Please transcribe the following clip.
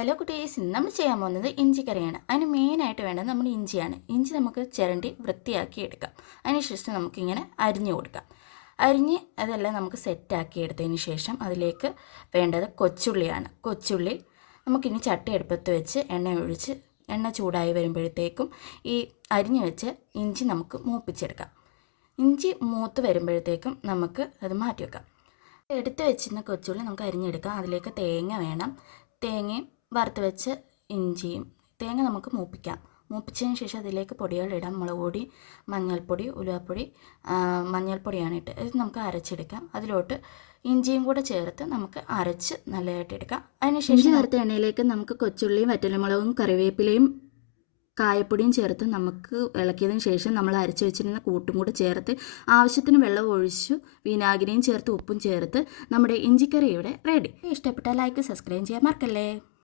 Hello കുട്ടീസ്, ഇന്ന് നമ്മൾ ചെയ്യാൻ പോകുന്നത് ഇഞ്ചിക്കറിയാണ്. അതിന് മെയിനായിട്ട് വേണ്ടത് നമ്മൾ ഇഞ്ചിയാണ്. ഇഞ്ചി നമുക്ക് ചിരണ്ടി വൃത്തിയാക്കി എടുക്കാം. അതിനുശേഷം നമുക്കിങ്ങനെ അരിഞ്ഞു കൊടുക്കാം. അരിഞ്ഞ് അതെല്ലാം നമുക്ക് സെറ്റാക്കി എടുത്തതിന് ശേഷം അതിലേക്ക് വേണ്ടത് കൊച്ചുള്ളിയാണ്. കൊച്ചുള്ളി നമുക്കിനി ചട്ടി അടുപ്പത്ത് വെച്ച് എണ്ണ ഒഴിച്ച് എണ്ണ ചൂടായി വരുമ്പോഴത്തേക്കും ഈ അരിഞ്ഞു വെച്ച് ഇഞ്ചി നമുക്ക് മൂപ്പിച്ചെടുക്കാം. ഇഞ്ചി മൂത്ത് വരുമ്പോഴത്തേക്കും നമുക്ക് അത് മാറ്റി വെക്കാം. എടുത്ത് വെച്ചിരുന്ന കൊച്ചുള്ളി നമുക്ക് അരിഞ്ഞെടുക്കാം. അതിലേക്ക് തേങ്ങ വേണം. തേങ്ങയും വറുത്ത് വെച്ച് ഇഞ്ചിയും. തേങ്ങ നമുക്ക് മൂപ്പിക്കാം. മൂപ്പിച്ചതിന് ശേഷം അതിലേക്ക് പൊടികളിടാം. മുളക് പൊടി, മഞ്ഞൾപ്പൊടി, ഉലുവാപ്പൊടി, മഞ്ഞൾപ്പൊടിയാണ് ഇട്ട് ഇത് നമുക്ക് അരച്ചെടുക്കാം. അതിലോട്ട് ഇഞ്ചിയും കൂടെ ചേർത്ത് നമുക്ക് അരച്ച് നല്ലതായിട്ട് എടുക്കാം. അതിനുശേഷം ഇഞ്ചി വറുത്ത എണ്ണയിലേക്ക് നമുക്ക് കൊച്ചുള്ളിയും വറ്റൽമുളകും കറിവേപ്പിലയും കായപ്പൊടിയും ചേർത്ത് നമുക്ക് ഇളക്കിയതിന് ശേഷം നമ്മൾ അരച്ച് വെച്ചിരുന്ന കൂട്ടും കൂടെ ചേർത്ത് ആവശ്യത്തിന് വെള്ളം ഒഴിച്ചു വിനാഗിരിയും ചേർത്ത് ഉപ്പും ചേർത്ത് നമ്മുടെ ഇഞ്ചിക്കറി ഇവിടെ റെഡി. ഇഷ്ടപ്പെട്ടാൽ ലൈക്ക് സബ്സ്ക്രൈബ് ചെയ്യാൻ മറക്കല്ലേ.